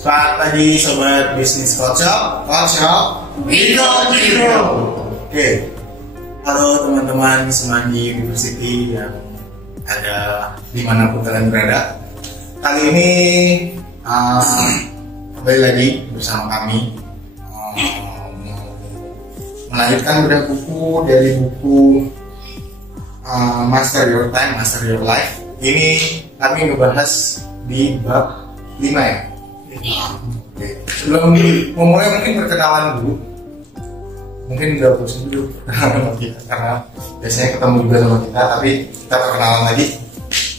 Selamat pagi sobat bisnis Kocok, we go hero. Oke, halo teman-teman Semanggi University yang ada dimanapun kalian berada. Kali ini kembali lagi bersama kami melanjutkan bedah buku dari buku Master Your Time, Master Your Life. Ini kami ngebahas di bab 5 ya. Oke. Sebelum memulai mungkin perkenalan dulu. Mungkin udah bosan dulu karena biasanya ketemu juga sama kita, tapi kita perkenalan lagi.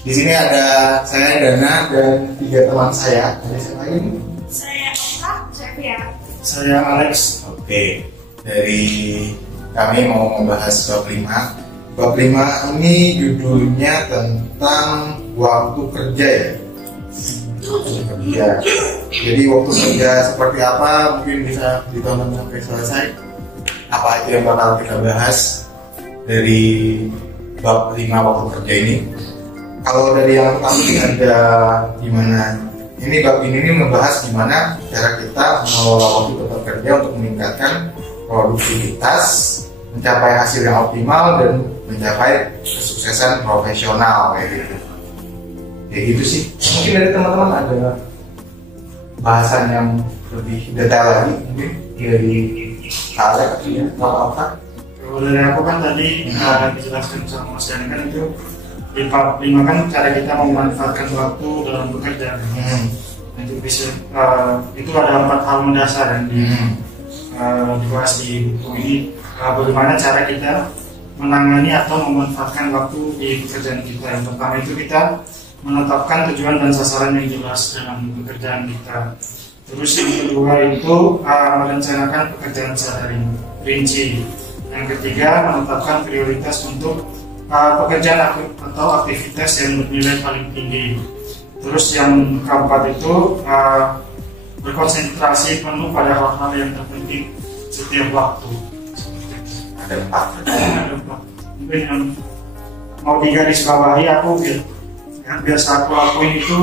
Di sini ada saya Dana dan 3 teman saya. Ada siapa lagi? Saya Oka, Sevia. Saya Alex. Oke. Dari kami mau membahas bab 5. Bab 5 ini judulnya tentang waktu kerja ya. Kerja. Jadi waktu kerja seperti apa mungkin bisa ditonton sampai selesai. Apa aja yang bakal kita bahas dari bab 5 waktu kerja ini. Kalau dari yang pertama ada gimana? Ini bab ini membahas gimana cara kita mengelola waktu bekerja untuk meningkatkan produktivitas, mencapai hasil yang optimal dan mencapai kesuksesan profesional kayak gitu. Kayak gitu sih. Mungkin dari teman-teman ada bahasan yang lebih detail lagi mungkin dari Alex ya, apa? Kalau dari aku kan tadi dijelaskan sama Mas Yani kan itu di bab 5 kan cara kita memanfaatkan waktu dalam bekerja. Itu bisa itu ada 4 hal mendasar yang dibahas di buku ini. Bagaimana cara kita menangani atau memanfaatkan waktu di pekerjaan kita. Yang pertama itu kita menetapkan tujuan dan sasaran yang jelas dalam pekerjaan kita. Terus yang kedua itu merencanakan pekerjaan secara rinci. Yang ketiga menetapkan prioritas untuk pekerjaan atau aktivitas yang bernilai paling tinggi. Terus yang keempat itu berkonsentrasi penuh pada hal-hal yang terpenting setiap waktu. Ada 4. Mungkin yang mau digarisbawahi aku yang biasa aku lakuin itu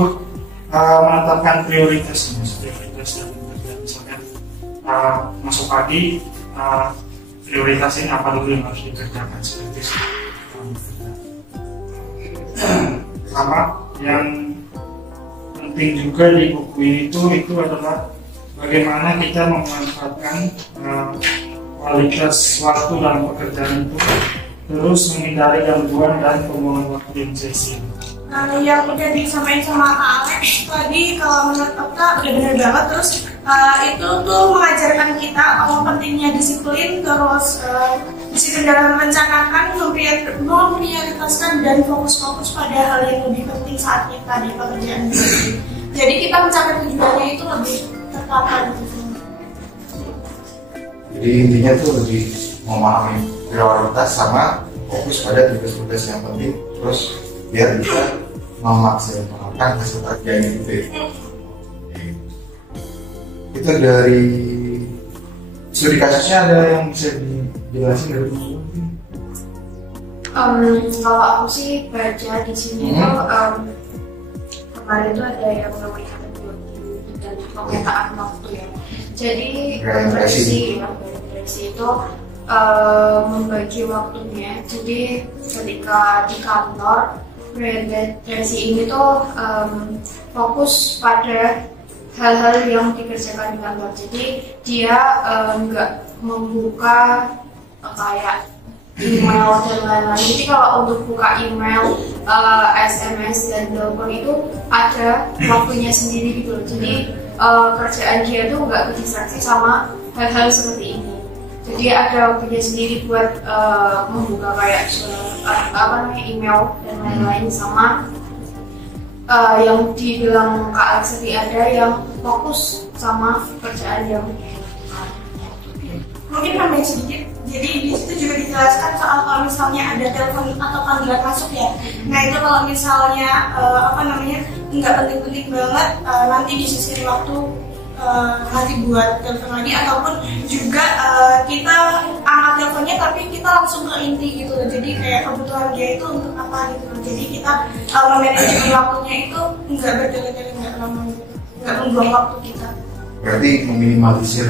menetapkan prioritas dalam pekerjaan. Misalkan masuk pagi prioritasin apa dulu yang harus dikerjakan seperti itu. Sama yang penting juga di buku ini itu adalah bagaimana kita memanfaatkan kualitas waktu dalam pekerjaan itu, terus menghindari gangguan dan pembuangan waktu yang sia-sia. Yang udah disampaikan sama Kak Alex tadi, kalau menurut Oka udah benar banget. Terus itu tuh mengajarkan kita pentingnya disiplin, terus disiplin dalam merencanakan, memprioritaskan dan fokus pada hal yang lebih penting saat kita di pekerjaan. Jadi kita mencapai tujuannya itu lebih tertata gitu. Jadi intinya tuh lebih memahami prioritas sama fokus pada tugas-tugas yang penting, terus biar bisa memaksimalkan hasil kerjanya gitu ya. Itu dari studi kasusnya ada yang bisa dijelasin dari buku? Kalau aku sih baca di sini tuh kemarin tuh ada yang namanya dan pemetaan waktu ya. Jadi Tracy itu membagi waktunya. Jadi ketika di kantor Tracy ini tuh fokus pada hal-hal yang dikerjakan di kantor. Jadi dia nggak membuka kayak email dan lain-lain. Jadi kalau untuk buka email, SMS dan telepon itu ada waktunya sendiri gitu. Jadi kerjaan dia tuh nggak berdistraksi sama hal-hal seperti ini. Jadi ada waktunya sendiri buat membuka kayak email dan lain-lain, sama yang dibilang Kak Alex tadi ada yang fokus sama kerjaan yang mungkin nambahin sedikit. Jadi di situ juga dijelaskan soal kalau misalnya ada telepon atau panggilan masuk ya. Nah itu kalau misalnya nggak penting-penting banget, nanti disisirin waktu nanti buat telepon lagi, ataupun juga kita angkat teleponnya tapi kita langsung ke inti gitu. Jadi kayak kebutuhan dia itu untuk apa gitu. Jadi kita memanajemen waktunya itu nggak bertele-tele, nggak lama gitu. nggak membuang waktu kita. Berarti meminimalisir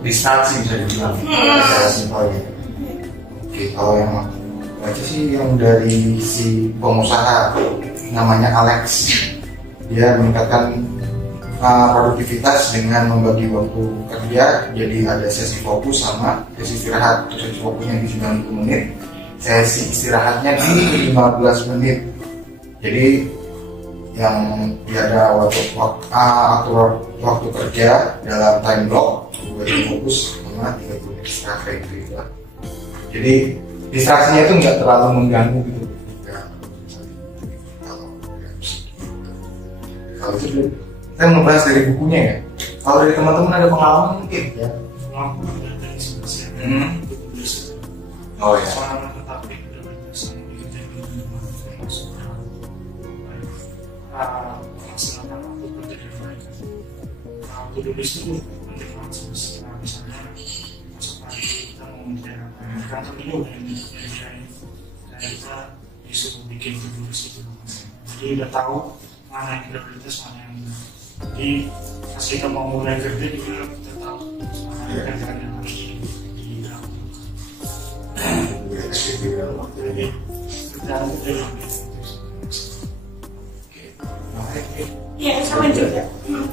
distraksi bisa dibilang secara simpelnya. Oke, kalau yang baca sih yang dari si pengusaha namanya Alex, dia meningkatkan produktivitas dengan membagi waktu kerja jadi ada sesi fokus sama sesi istirahat. Sesi fokusnya di 90 menit, sesi istirahatnya di 15 menit. Jadi yang ada waktu kerja dalam time block, 20 fokus sama 30 menit istirahat kayak gitu lah. Jadi distraksinya itu nggak terlalu mengganggu gitu. Kalau itu saya membahas dari bukunya ya. Kalau dari teman-teman ada pengalaman mungkin ya. Oh ya. Tulis itu penting banget misalnya masuk hari kita mau mengerjakan kantor dulu dan kita disuruh bikin tulis itu, jadi udah tahu mana yang prioritas mana yang enggak. Jadi pas kita mau mulai kerja juga kita tahu mana yang kerjaan yang harus dilakukan. Jadi kerjaan itu Iya, sama juga.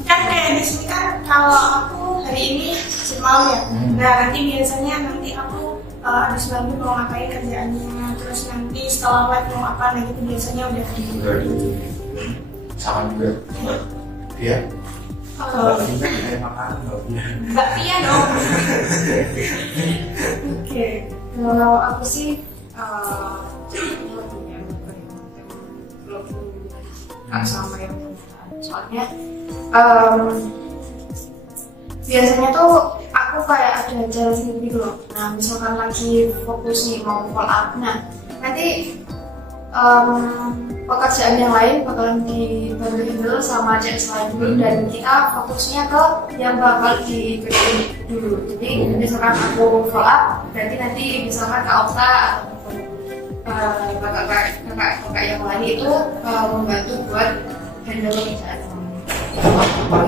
Kan kayak di sini kan kalau aku hari ini malam ya. Nah nanti biasanya aku habis bangun mau ngapain kerjaannya, terus nanti setelah web mau apa, nah gitu biasanya udah di. Sama juga. Iya. Mbak Pia dong. Oke, kalau aku sih sama yang soalnya biasanya tuh aku kayak ada jalan sendiri gitu loh. Nah misalkan lagi fokus nih mau call up, nah nanti pekerjaan yang lain bakalan dibantu handle sama CS lain dulu, dan kita fokusnya ke yang bakal dikerjain dulu. Jadi misalkan aku call up, berarti nanti misalkan Kak Okta kakak yang lain itu membantu buat handle pekerjaan.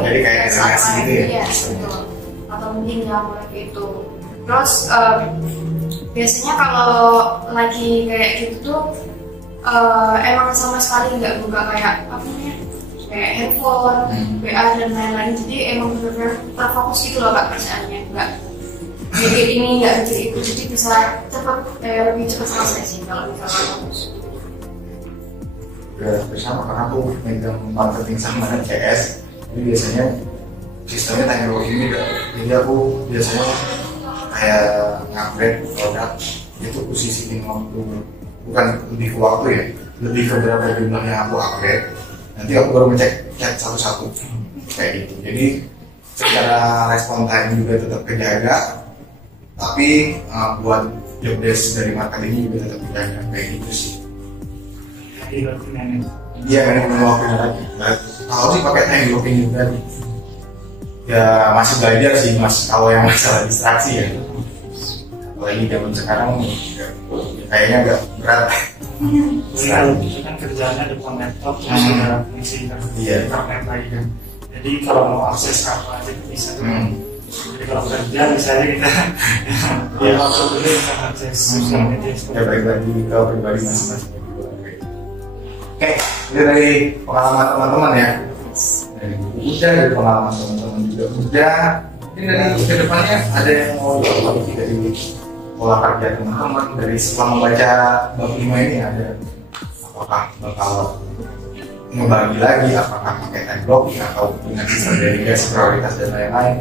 Jadi kayak delegasi gitu ya? Iya, betul. Atau mungkin yang gitu. Terus biasanya kalau lagi kayak gitu tuh emang sama sekali nggak buka kayak apa namanya, kayak handphone, WA dan lain-lain. Jadi emang benar-benar terfokus gitu loh Kak kerjaannya, nggak jadi ini nggak jadi itu, jadi bisa cepat lebih cepat selesai sih kalau misalnya fokus. Ya bersama karena aku megang marketing sama CS, jadi biasanya sistemnya teknologi juga. Jadi aku biasanya kayak ngupgrade produk itu aku sisihin waktu, bukan lebih ke waktu ya, lebih ke berapa jumlah yang aku upgrade. Nanti aku baru ngecek satu-satu kayak gitu. Jadi secara respon time juga tetap kejaga, tapi buat job desk dari marketing juga tetap kejaga kayak gitu sih. Iya, manajemen waktunya lagi. Kalau sih pakai time blocking juga nih. Ya masih belajar sih mas, kalau yang masalah distraksi ya. Apalagi zaman sekarang ya, kayaknya agak berat. Kalau itu kan kerjaannya depan laptop, terus ada ngisi internet lagi kan. Jadi kalau mau akses apa aja bisa. Jadi kalau kerja misalnya kita ya laptop dulu bisa akses sosial media. Ya balik lagi ke pribadi masing-masing. Oke, ini dari pengalaman teman-teman ya. Dari buku udah, dari pengalaman teman-teman juga udah. Ini dari kedepannya ada yang mau lagi dari pola kerja teman-teman dari setelah membaca bab 5 ini ada, apakah bakal ngebagi lagi, apakah pakai time blocking atau dengan sistem delegasi prioritas dan lain-lain.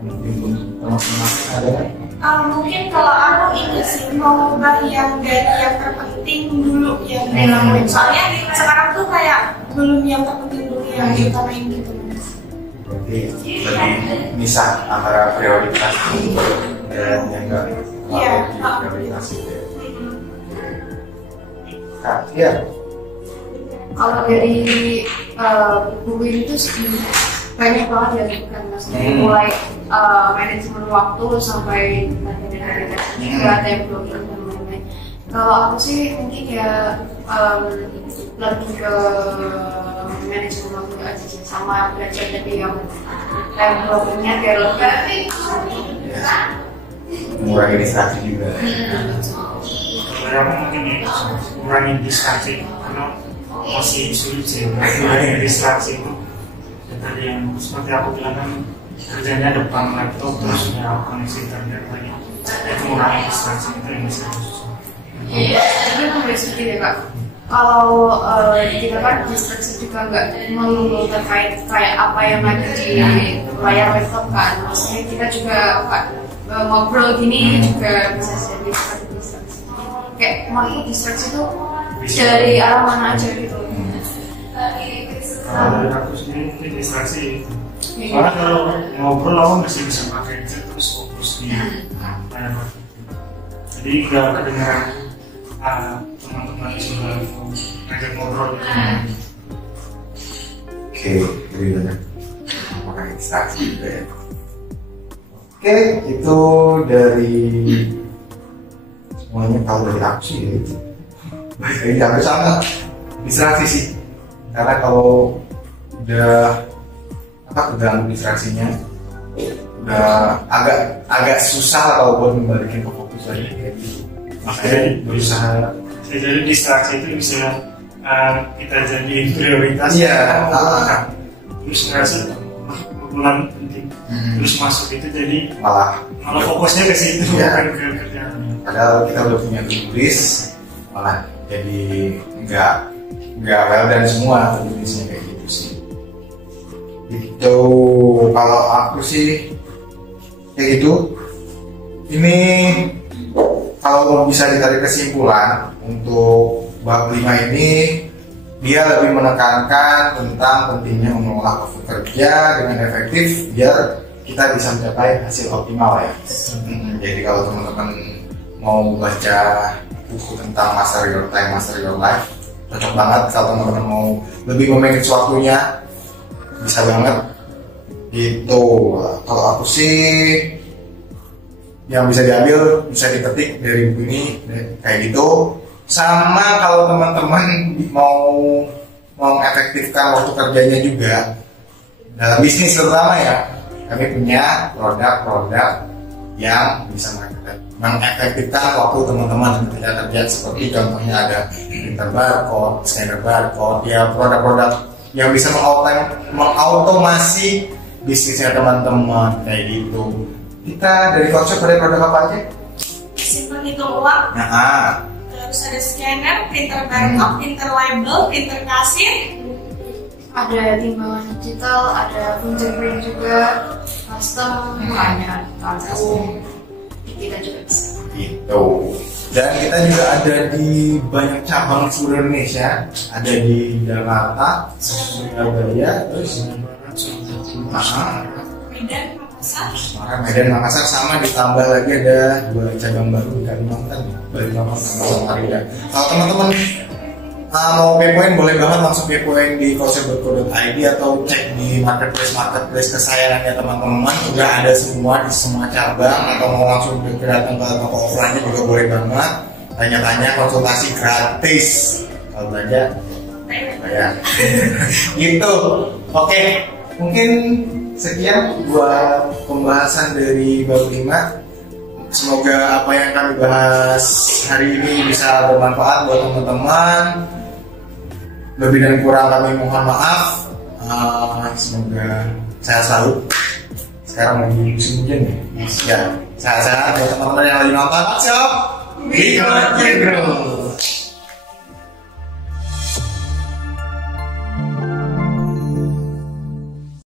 Mungkin teman-teman ada kan? Mungkin kalau aku ini sih mau bagian dari yang terpenting dulu yang dilakuin. Soalnya sekarang tuh kayak belum yang terpenting dulu yang diutamain gitu. Berarti lebih misah antara prioritas dan yang enggak prioritas itu. Iya. Kalau dari buku ini tuh banyak banget ya kan mas, dari mulai manajemen waktu sampai ada blogger dan lain-lain. Kalau aku sih mungkin ya lebih ke manajemen waktu aja sih, sama belajar dari yang blognya Teroga. Mengurangi distraksi juga. Kalau aku mungkin mengurangi distraksi karena masih sulit sih mengurangi distraksi itu. Dan tadi yang seperti aku bilang kan kerjanya depan laptop terus ya koneksi internet lagi, itu mengurangi distraksi itu yang bisa susah. Jadi menurut sedikit ya Kak, kalau kita kan distraksi juga nggak melulu terkait kayak apa yang ada di layar laptop kan, maksudnya kita juga ngobrol gini juga bisa jadi distraksi. Kayak mau distraksi itu dari arah mana aja gitu. Kalau dari aku sendiri mungkin distraksi. Soalnya kalau ngobrol aku masih bisa pakai headset terus fokus di layar laptop. Jadi nggak kedengeran teman-teman juga ngajak ngobrol. Oke, jadi banyak mengurangi distraksi juga ya. Oke, itu dari semuanya tahu dari aku sih. Baik, ini hampir sama distraksi sih. Karena kalau udah terganggu distraksinya, udah agak susah kalau buat membalikin ke fokus lagi kayak gitu. Makanya berusaha. Jadi distraksi itu bisa kita jadi prioritas. Iya. Terus ngerasa bulan penting. Terus masuk itu jadi malah fokusnya ke situ bukan ke kerjaan. Padahal kita udah punya tulis, malah jadi nggak well dan semua tulisnya kayak gitu sih. Itu kalau aku sih kayak gitu. Ini kalau bisa ditarik kesimpulan untuk bab 5 ini, dia lebih menekankan tentang pentingnya mengolah waktu kerja dengan efektif biar kita bisa mencapai hasil optimal ya. Jadi kalau teman-teman mau baca buku tentang Master Your Time, Master Your Life, cocok banget. Kalau teman-teman mau lebih memanage waktunya, bisa banget. Itu kalau aku sih yang bisa diambil, bisa dipetik dari buku ini kayak gitu. Sama kalau teman-teman mau efektifkan waktu kerjanya juga dalam bisnis terutama ya, kami punya produk-produk yang bisa mengefektifkan waktu teman-teman ketika kerja, seperti contohnya ada printer barcode, scanner barcode, ya produk-produk yang bisa mengautomasi bisnisnya teman-teman kayak gitu. Kita dari konsep ada produk apa aja? Simpan hitung uang. Terus ada scanner, printer barcode, printer label, printer kasir. Ada timbangan digital, ada fingerprint juga, custom, banyak kartu. Kita juga bisa. Gitu. Dan kita juga ada di banyak cabang seluruh Indonesia. Ada di Jakarta, Surabaya, terus Medan, Makassar, sama ditambah lagi ada 2 cabang baru di Kalimantan, Balikpapan sama Samarinda. Kalau teman-teman mau kepoin, boleh banget langsung kepoin di konsep.co.id atau cek di marketplace kesayangannya teman-teman. Udah ada semua di semua cabang, atau mau langsung datang ke toko offline juga boleh banget. Tanya-tanya, konsultasi gratis. Kalau belanja bayar. Gitu. Oke, mungkin sekian buat pembahasan dari bab 5. Semoga apa yang kami bahas hari ini bisa bermanfaat buat teman-teman. Lebih dan kurang kami mohon maaf. Semoga sehat selalu. Sekarang lagi musim hujan ya. Sehat-sehat buat teman-teman yang lagi nonton. Siap. We gonna grow.